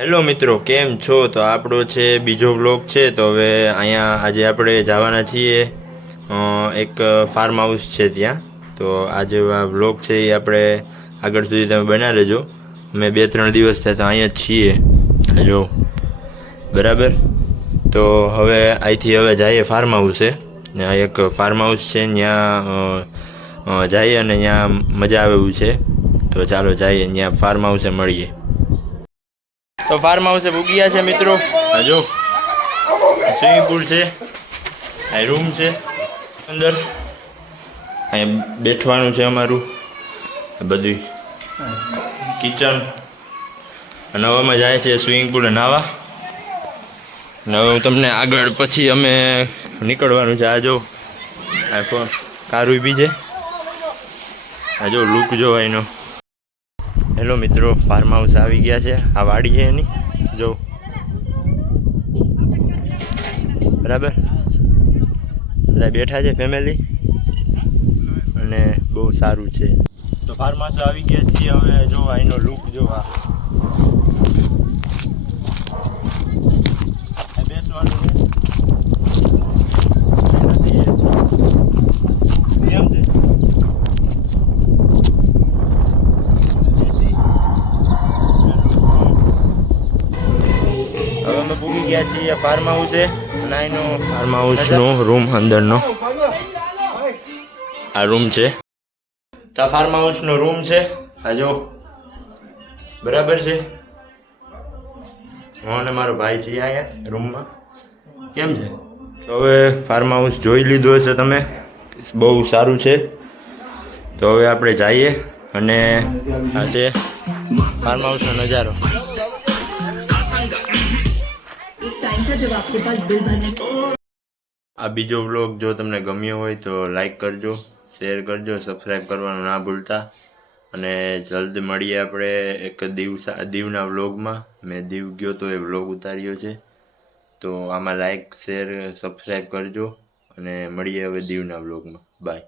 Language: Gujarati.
હેલો મિત્રો, કેમ છો? તો આપણો છે બીજો વ્લોગ છે, તો હવે અહીંયા આજે આપણે જવાના છીએ એક ફાર્મ હાઉસ છે ત્યાં. તો આજે આ વ્લોગ છે એ આપણે આગળ સુધી તમે બના લેજો. અમે બે ત્રણ દિવસ થયા તો અહીંયા છીએ. જો, બરાબર? તો હવે અહીંથી હવે જઈએ ફાર્મ હાઉસે એક ફાર્મ હાઉસ છે, ત્યાં જઈએ અને ત્યાં મજા આવે એવું છે. તો ચાલો જઈએ, ત્યાં ફાર્મ હાઉસે મળીએ. તો ફાર્મ હાઉસે ભૂગ્યા છે મિત્રો. જો. સ્વિમિંગ પુલ છે, આ રૂમ છે, અંદર. અહીંયા બેઠવાનું છે અમારું. બધું કિચન. હવે જાય છે સ્વિમિંગ પુલ નાવા. હવે હું તમને આગળ પછી અમે નીકળવાનું છે. આ જો, આ કોણ કારું ઊભી છે આ જો લુક જો એનો હેલો મિત્રો ફાર્મ હાઉસ આવી ગયા છે. આ વાડી છે એની. જો. બરાબર? બધા બેઠા છે ફેમિલી અને બહુ સારું છે. તો ફાર્મ હાઉસ આવી ગયા છીએ હવે. જો એનો લુક જો બેસવાનું છે કેમ છે હવે અમે પૂરી ગયા છીએ ફાર્મ હાઉસે અને એનો ફાર્મ હાઉસનો રૂમ અંદરનો. આ રૂમ છે. તો ફાર્મ હાઉસનો રૂમ છે. આ જો. બરાબર છે. હું અને મારો ભાઈ છીએ અહીંયા રૂમમાં કેમ છે? તો હવે ફાર્મ હાઉસ જોઈ લીધું હશે તમે. બહુ સારું છે. તો હવે આપણે જઈએ અને આ છે ફાર્મ હાઉસનો નજારો. टाइम था जब आपके पास बिल भरने આ બીજો વ્લોગ જો તમને ગમ્યો હોય તો લાઈક કરજો શેર કરજો સબસ્ક્રાઈબ કરવાનું ના ભૂલતા અને જલ્દી મળીએ આપણે એક દીવ સા- દીવના વ્લોગમાં મેં દીવ ગયો તો એ વ્લોગ ઉતાર્યો છે તો આમાં લાઈક શેર સબસ્ક્રાઈબ કરજો અને મળીએ હવે દીવના વ્લોગમાં બાય